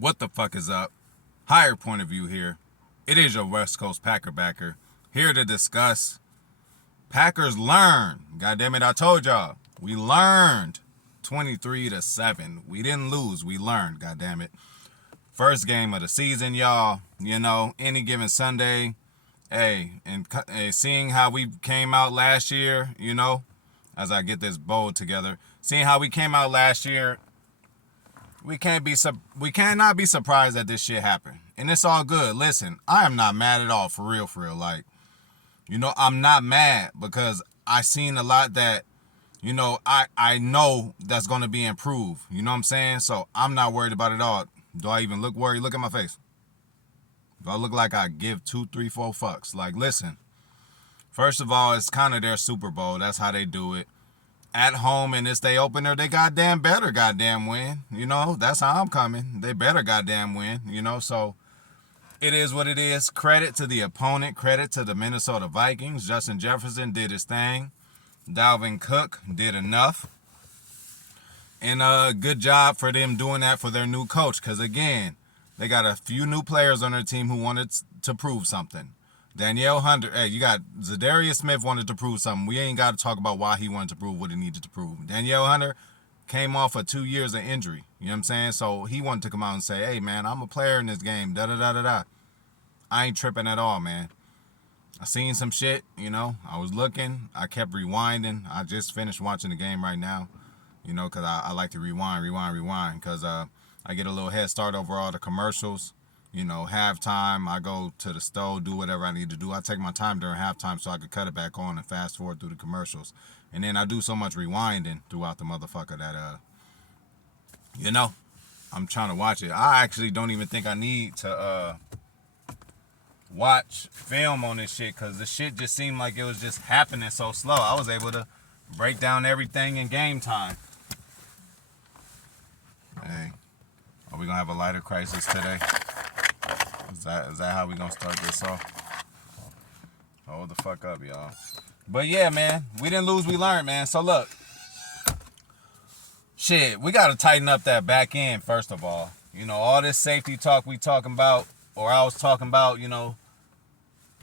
What the fuck is up? Higher point of view here. It is your West Coast Packer backer here to discuss Packers learn. God damn it, I told y'all. We learned 23-7. We didn't lose. We learned. God damn it. First game of the season, y'all. You know, any given Sunday. Hey, and seeing how we came out last year, you know, as I get this bowl together, seeing how we came out last year, we cannot be surprised that this shit happened. And it's all good. Listen, I am not mad at all, for real, for real. Like, you know, I'm not mad because I seen a lot that, you know, I know that's going to be improved. You know what I'm saying? So I'm not worried about it all. Do I even look worried? Look at my face. Do I look like I give 2, 3, 4 fucks? Like, listen, first of all, it's kind of their Super Bowl. That's how they do it. At home, and it's they opener, they goddamn better goddamn win. You know, that's how I'm coming. They better goddamn win, you know, so it is what it is. Credit to the opponent. Credit to the Minnesota Vikings. Justin Jefferson did his thing. Dalvin Cook did enough. And good job for them doing that for their new coach. Because, again, they got a few new players on their team who wanted to prove something. Danielle Hunter, hey, you got Zadarius Smith wanted to prove something. We ain't got to talk about why he wanted to prove what he needed to prove. Danielle Hunter came off of 2 years of injury. You know what I'm saying? So he wanted to come out and say, hey, man, I'm a player in this game. Da-da-da-da-da. I ain't tripping at all, man. I seen some shit, you know. I was looking. I kept rewinding. I just finished watching the game right now, you know, because I like to rewind, because I get a little head start over all the commercials. You know, halftime, I go to the stove, do whatever I need to do. I take my time during halftime so I could cut it back on and fast forward through the commercials. And then I do so much rewinding throughout the motherfucker that, you know, I'm trying to watch it. I actually don't even think I need to watch film on this shit because the shit just seemed like it was just happening so slow. I was able to break down everything in game time. Hey, are we going to have a lighter crisis today? Is that how we gonna start this off? Hold the fuck up, y'all. But yeah, man, we didn't lose, we learned, man. So look, shit, we gotta tighten up that back end first of all. You know, all this safety talk we talking about, or I was talking about, you know,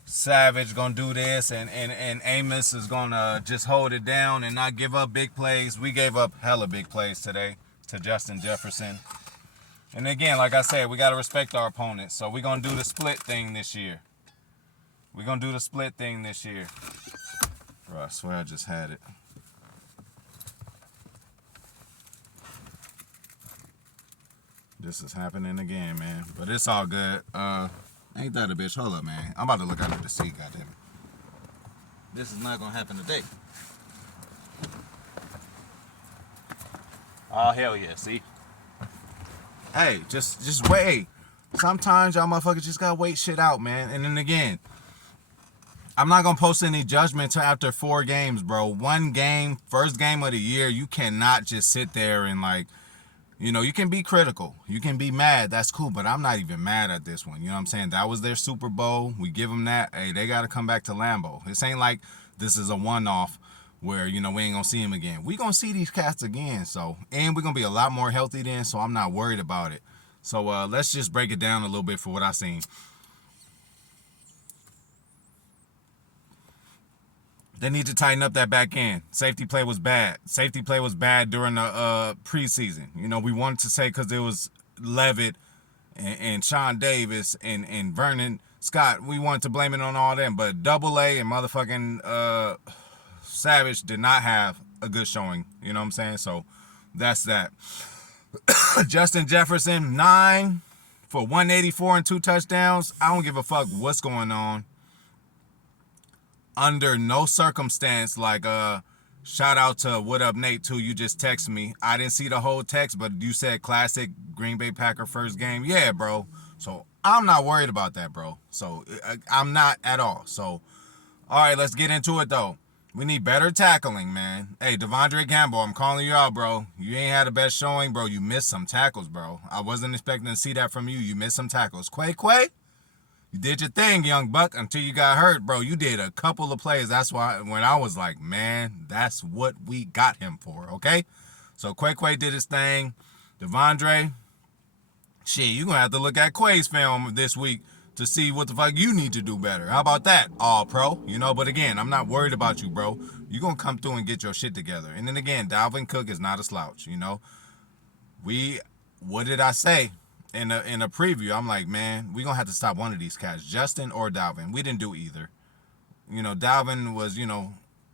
Savage gonna do this and Amos is gonna just hold it down and not give up big plays. We gave up hella big plays today to Justin Jefferson. And again, like I said, we got to respect our opponents. So we're going to do the split thing this year. Bro, I swear I just had it. This is happening again, man. But it's all good. Ain't that a bitch? Hold up, man. I'm about to look under the seat, goddammit. This is not going to happen today. Oh, hell yeah, see? Hey, just wait. Sometimes y'all motherfuckers just gotta wait shit out, man. And then again, I'm not gonna post any judgment till after 4 games, bro. 1 game, first game of the year, you cannot just sit there and like, you know, you can be critical. You can be mad. That's cool, but I'm not even mad at this one. You know what I'm saying? That was their Super Bowl. We give them that. Hey, they gotta come back to Lambeau. This ain't like this is a one-off where, you know, we ain't gonna see him again. We gonna see these cats again, so, and we're gonna be a lot more healthy then, so I'm not worried about it. So let's just break it down a little bit for what I seen. They need to tighten up that back end. Safety play was bad. During the preseason. You know, we wanted to say because it was Levitt and Sean Davis and Vernon Scott, we wanted to blame it on all them, but Double A and motherfucking Savage did not have a good showing. You know what I'm saying? So that's that. Justin Jefferson, 9 for 184 and 2 touchdowns. I don't give a fuck what's going on. Under no circumstance, like shout out to What Up Nate too. You just texted me. I didn't see the whole text, but you said classic Green Bay Packer first game. Yeah, bro. So I'm not worried about that, bro. So I'm not at all. So all right, let's get into it though. We need better tackling, man. Hey, Devondre Campbell, I'm calling you out, bro. You ain't had the best showing, bro. You missed some tackles, bro. I wasn't expecting to see that from you. You missed some tackles. Quay, you did your thing, young buck, until you got hurt, bro. You did a couple of plays. That's why when I was like, man, that's what we got him for, okay? So Quay did his thing. Devondre, Shit, you're going to have to look at Quay's film this week to see what the fuck you need to do better. How about that, all pro? But again, I'm not worried about you, bro. You're going to come through and get your shit together. And then again, Dalvin Cook is not a slouch, What did I say in a preview? I'm like, man, we're going to have to stop one of these cats, Justin or Dalvin. We didn't do either. Dalvin was,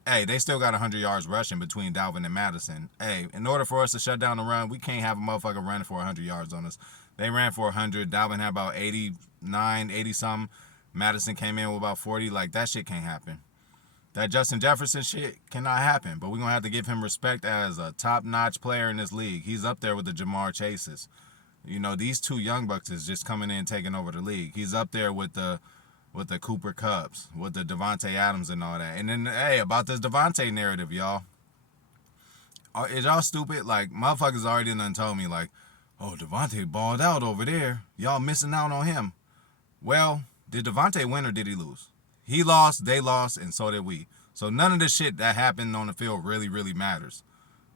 hey, they still got 100 yards rushing between Dalvin and Madison. Hey, in order for us to shut down the run, we can't have a motherfucker running for 100 yards on us. They ran for 100. Dalvin had about 89, 80-something. Madison came in with about 40. Like, that shit can't happen. That Justin Jefferson shit cannot happen. But we're going to have to give him respect as a top-notch player in this league. He's up there with the Jamar Chases. These two young bucks is just coming in and taking over the league. He's up there with the Cooper Cubs, with the Devontae Adams and all that. And then, hey, about this Devontae narrative, y'all. Is y'all stupid? Like, motherfuckers already done told me, like, oh, Devontae balled out over there. Y'all missing out on him. Well, did Devontae win or did he lose? He lost, they lost, and so did we. So none of the shit that happened on the field really, really matters.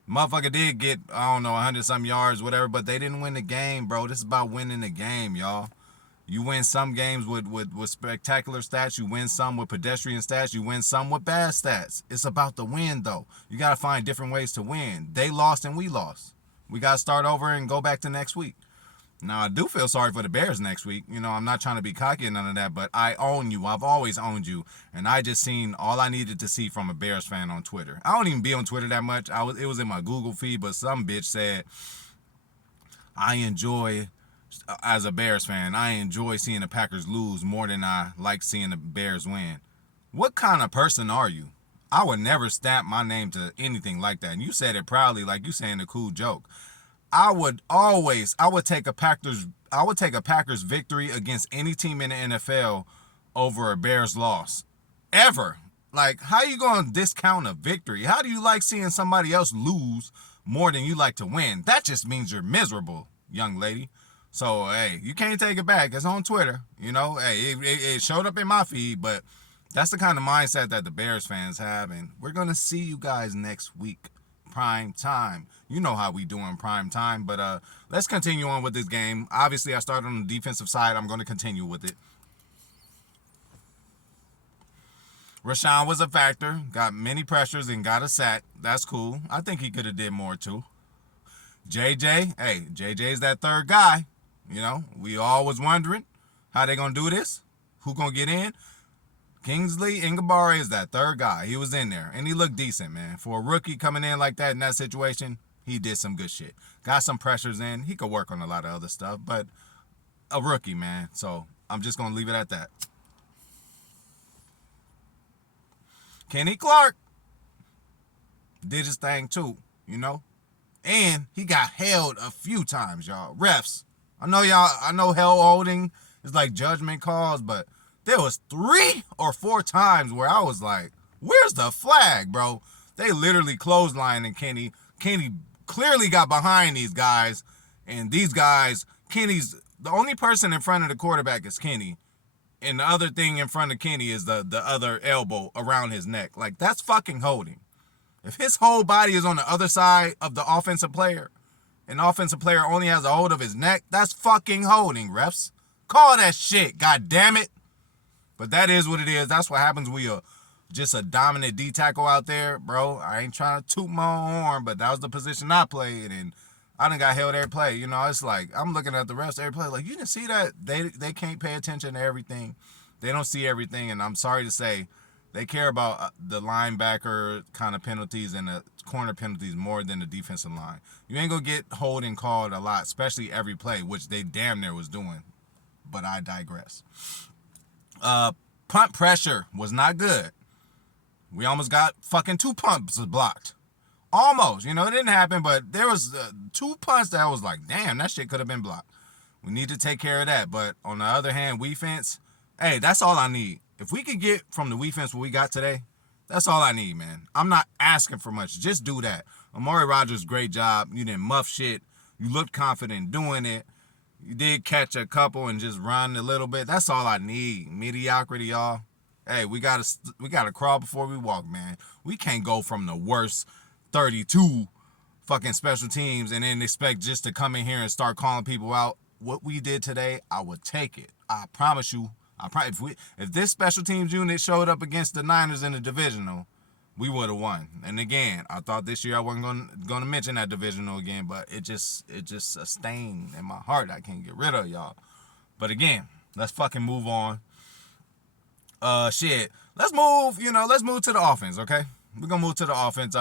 Motherfucker did get, 100-something yards, whatever, but they didn't win the game, bro. This is about winning the game, y'all. You win some games with spectacular stats. You win some with pedestrian stats. You win some with bad stats. It's about the win, though. You got to find different ways to win. They lost and we lost. We got to start over and go back to next week. Now, I do feel sorry for the Bears next week. I'm not trying to be cocky and none of that, but I own you. I've always owned you. And I just seen all I needed to see from a Bears fan on Twitter. I don't even be on Twitter that much. It was in my Google feed, but some bitch said, as a Bears fan, I enjoy seeing the Packers lose more than I like seeing the Bears win. What kind of person are you? I would never stamp my name to anything like that. And you said it proudly, like you saying a cool joke. I would take a Packers victory against any team in the NFL over a Bears loss. Ever. Like, how you going to discount a victory? How do you like seeing somebody else lose more than you like to win? That just means you're miserable, young lady. So, hey, you can't take it back. It's on Twitter. Hey, it showed up in my feed, but that's the kind of mindset that the Bears fans have, and we're going to see you guys next week. Prime time. You know how we do in prime time, but let's continue on with this game. Obviously, I started on the defensive side. I'm going to continue with it. Rashawn was a factor, got many pressures and got a sack. That's cool. I think he could have did more too. JJ's that third guy. We all was wondering how they going to do this. Who going to get in? Kingsley Ingabare is that third guy. He was in there, and he looked decent, man. For a rookie coming in like that in that situation, he did some good shit. Got some pressures in. He could work on a lot of other stuff, but a rookie, man. So I'm just going to leave it at that. Kenny Clark did his thing too, And he got held a few times, y'all. Refs. I know hell holding is like judgment calls, but there was 3 or 4 times where I was like, where's the flag, bro? They literally clotheslining Kenny. Kenny clearly got behind these guys. And these guys, Kenny's, the only person in front of the quarterback is Kenny. And the other thing in front of Kenny is the other elbow around his neck. Like, that's fucking holding. If his whole body is on the other side of the offensive player, and the offensive player only has a hold of his neck, that's fucking holding, refs. Call that shit, god damn it. But that is what it is. That's what happens when you're just a dominant D tackle out there, bro. I ain't trying to toot my own horn, but that was the position I played, and I done got held every play. It's like, I'm looking at the refs every play, like, you didn't see that? They can't pay attention to everything. They don't see everything, and I'm sorry to say, they care about the linebacker kind of penalties and the corner penalties more than the defensive line. You ain't going to get holding called a lot, especially every play, which they damn near was doing. But I digress. Punt pressure was not good. We almost got fucking 2 punts blocked. Almost. It didn't happen, but there was 2 punts that I was like, damn, that shit could have been blocked. We need to take care of that. But on the other hand, defense, hey, that's all I need. If we could get from the defense what we got today, that's all I need, man. I'm not asking for much. Just do that. Amari Rodgers, great job. You didn't muff shit. You looked confident doing it. You did catch a couple and just run a little bit. That's all I need. Mediocrity, y'all. Hey, we gotta crawl before we walk, man. We can't go from the worst 32 fucking special teams and then expect just to come in here and start calling people out. what we did today, I would take it. I promise you. If this special teams unit showed up against the Niners in the divisional, we would have won. And again, I thought this year I wasn't going to mention that divisional again, but it just a stain in my heart I can't get rid of, y'all. But again, let's fucking move on. Shit. Let's move to the offense, okay? We're going to move to the offense.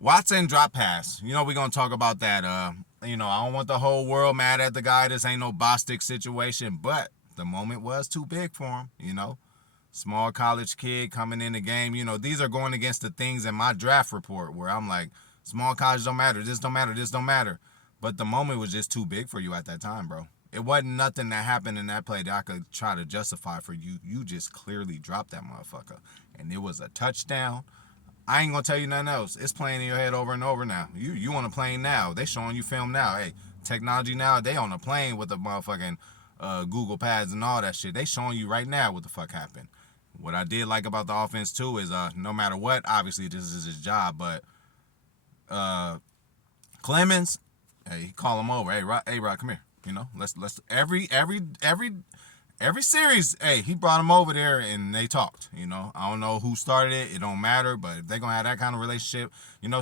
Watson drop pass. We're going to talk about that. I don't want the whole world mad at the guy. This ain't no Bostic situation, but the moment was too big for him, Small college kid coming in the game. These are going against the things in my draft report where I'm like, small college don't matter. This don't matter. This don't matter. But the moment was just too big for you at that time, bro. It wasn't nothing that happened in that play that I could try to justify for you. You just clearly dropped that motherfucker. And it was a touchdown. I ain't going to tell you nothing else. It's playing in your head over and over now. You on a plane now. They showing you film now. Hey, technology now, they on a plane with the motherfucking Google Pads and all that shit. They showing you right now what the fuck happened. What I did like about the offense, too, is no matter what, obviously this is his job, but Clemens, hey, he call him over. Hey, Rod, come here. Let's every series, hey, he brought him over there and they talked. I don't know who started it. It don't matter, but if they're going to have that kind of relationship,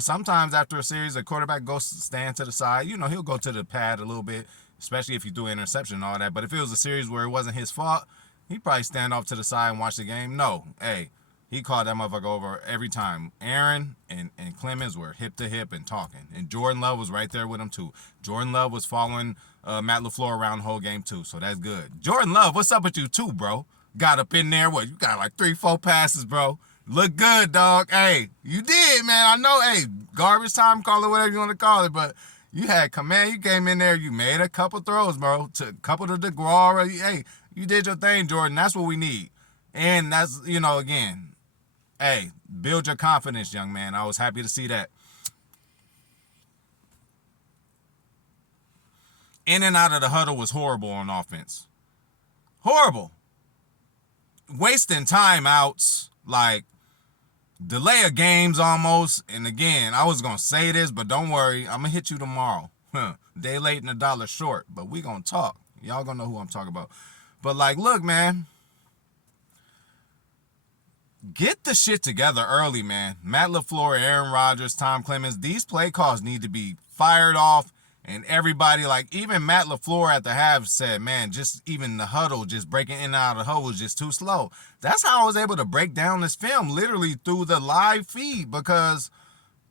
sometimes after a series, the quarterback goes stand to the side. He'll go to the pad a little bit, especially if you do an interception and all that. But if it was a series where it wasn't his fault, he'd probably stand off to the side and watch the game. No, hey, he called that motherfucker over every time. Aaron and Clemens were hip to hip and talking. And Jordan Love was right there with him, too. Jordan Love was following Matt LaFleur around the whole game, too. So that's good. Jordan Love, what's up with you, too, bro? Got up in there. What? You got like 3-4 passes, bro. Look good, dog. Hey, you did, man. I know, hey, garbage time, call it whatever you want to call it. But you had command. You came in there. You made a couple throws, bro. To a couple to DeGuara. Hey, you did your thing, Jordan. That's what we need. And that's, again, hey, build your confidence, young man. I was happy to see that. In and out of the huddle was horrible on offense. Horrible. Wasting timeouts, like delay of games almost. And again, I was going to say this, but don't worry. I'm going to hit you tomorrow. Day late and $1 short, but we going to talk. Y'all going to know who I'm talking about. But look, man. Get the shit together early, man. Matt LaFleur, Aaron Rodgers, Tom Clemens, these play calls need to be fired off. And everybody, even Matt LaFleur at the half said, man, just even the huddle, just breaking in and out of the huddle was just too slow. That's how I was able to break down this film literally through the live feed because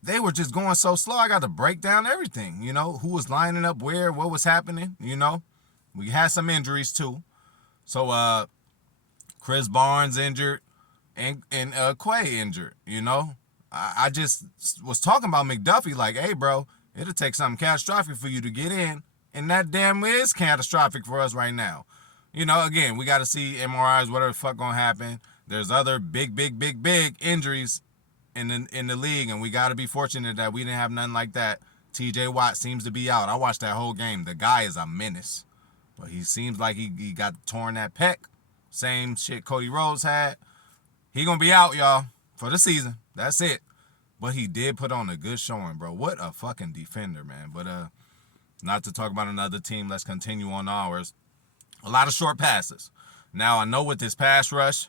they were just going so slow. I got to break down everything, who was lining up where, what was happening, We had some injuries, too. So, Chris Barnes injured. And Quay injured, I just was talking about McDuffie hey, bro, it'll take something catastrophic for you to get in. And that damn is catastrophic for us right now. Again, we got to see MRIs, whatever the fuck gonna happen. There's other big injuries in the league, and we got to be fortunate that we didn't have nothing like that. TJ Watt seems to be out. I watched that whole game. The guy is a menace. But he seems like he got torn that pec. Same shit Cody Rhodes had. He gonna be out, y'all, for the season. That's it. But he did put on a good showing, bro. What a fucking defender, man. But not to talk about another team. Let's continue on ours. A lot of short passes. Now, I know with this pass rush,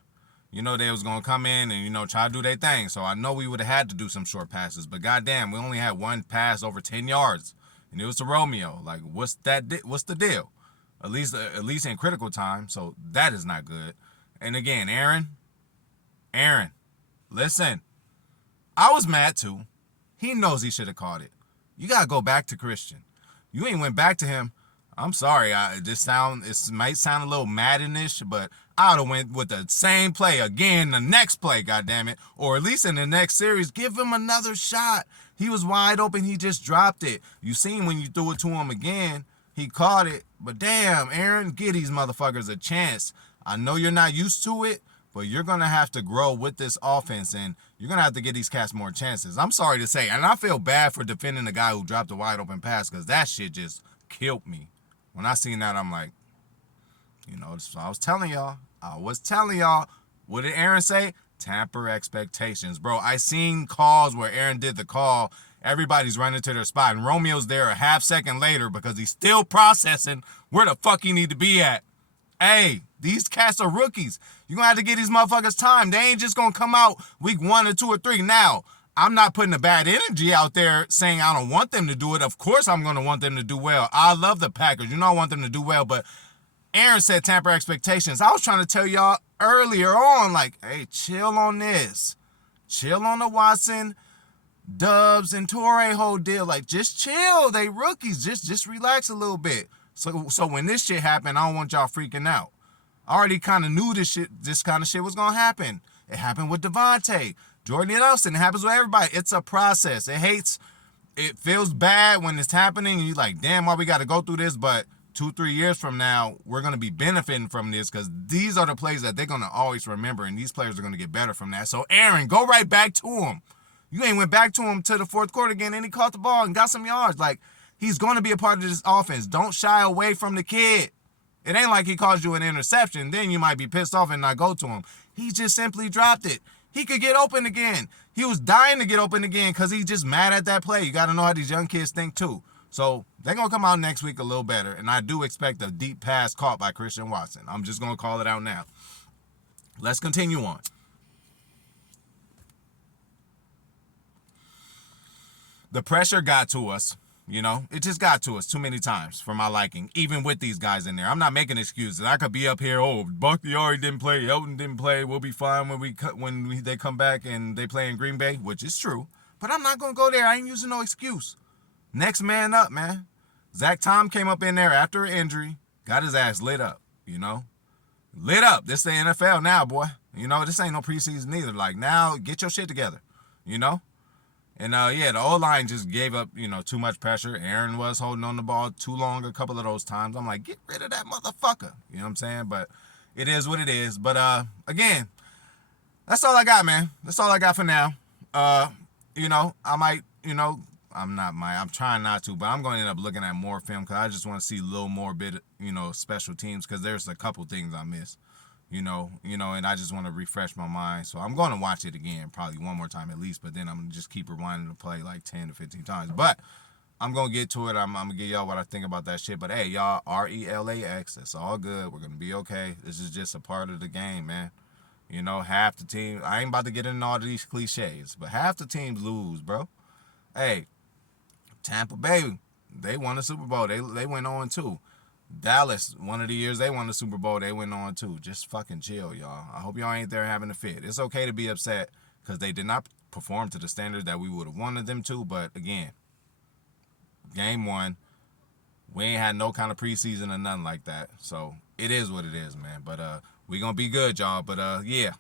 they was gonna come in and, try to do their thing. So I know we would have had to do some short passes. But goddamn, we only had one pass over 10 yards. And it was to Romeo. What's the deal? At least in critical time. So that is not good. And again, Aaron, listen, I was mad too. He knows he should have caught it. You got to go back to Christian. You ain't went back to him. I'm sorry. It might sound a little Madden-ish, but I would have went with the same play again the next play, goddammit. Or at least in the next series, give him another shot. He was wide open. He just dropped it. You seen when you threw it to him again, he caught it. But damn, Aaron, give these motherfuckers a chance. I know you're not used to it, but you're going to have to grow with this offense, and you're going to have to give these cats more chances. I'm sorry to say, and I feel bad for defending the guy who dropped a wide-open pass because that shit just killed me. When I seen that, I'm like, I was telling y'all. What did Aaron say? Tamper expectations. Bro, I seen calls where Aaron did the call, everybody's running to their spot. And Romeo's there a half second later because he's still processing where the fuck he need to be at. Hey, these cats are rookies. You're going to have to give these motherfuckers time. They ain't just going to come out week 1 or 2 or 3. Now, I'm not putting a bad energy out there saying I don't want them to do it. Of course I'm going to want them to do well. I love the Packers. You know I want them to do well, but Aaron said tamper expectations. I was trying to tell y'all earlier on, like, hey, chill on this. Chill on the Watson, Dubs, and Torrey whole deal. Like, just chill. They rookies. Just relax a little bit. So when this shit happened, I don't want y'all freaking out. I already kind of knew this kind of shit was going to happen. It happened with Devontae, Jordan Nelson. It happens with everybody. It's a process. It feels bad when it's happening. And you're like, damn, why we got to go through this? But 2-3 years from now, we're going to be benefiting from this because these are the plays that they're going to always remember, and these players are going to get better from that. So, Aaron, go right back to him. You ain't went back to him to the fourth quarter again, and he caught the ball and got some yards. Like, he's going to be a part of this offense. Don't shy away from the kid. It ain't like he caused you an interception. Then you might be pissed off and not go to him. He just simply dropped it. He could get open again. He was dying to get open again because he's just mad at that play. You got to know how these young kids think, too. So they're going to come out next week a little better, and I do expect a deep pass caught by Christian Watson. I'm just going to call it out now. Let's continue on. The pressure got to us. You know, it just got to us too many times for my liking, even with these guys in there. I'm not making excuses. I could be up here, Bakhtiari didn't play, Elton didn't play, we'll be fine when they come back and they play in Green Bay, which is true. But I'm not going to go there. I ain't using no excuse. Next man up, man. Zach Tom came up in there after an injury, got his ass lit up, you know. Lit up. This the NFL now, boy. You know, this ain't no preseason either. Like, now, get your shit together, you know. And, the O-line just gave up, too much pressure. Aaron was holding on the ball too long a couple of those times. I'm like, get rid of that motherfucker. You know what I'm saying? But it is what it is. But, again, that's all I got, man. That's all I got for now. I might, I'm trying not to, but I'm going to end up looking at more film because I just want to see a little more bit, special teams because there's a couple things I missed. And I just want to refresh my mind. So I'm going to watch it again, probably one more time at least, but then I'm going to just keep rewinding the play like 10 to 15 times. But I'm going to get to it. I'm going to give y'all what I think about that shit. But, hey, y'all, RELAX, that's all good. We're going to be okay. This is just a part of the game, man. Half the team, I ain't about to get into all these cliches, but half the teams lose, bro. Hey, Tampa Bay, they won the Super Bowl. They went 0-2. Dallas, one of the years they won the Super Bowl, they went on too. Just fucking chill, y'all. I hope y'all ain't there having a fit. It's okay to be upset because they did not perform to the standards that we would have wanted them to. But again, game 1, we ain't had no kind of preseason or nothing like that. So it is what it is, man. But we gonna be good, y'all. But yeah.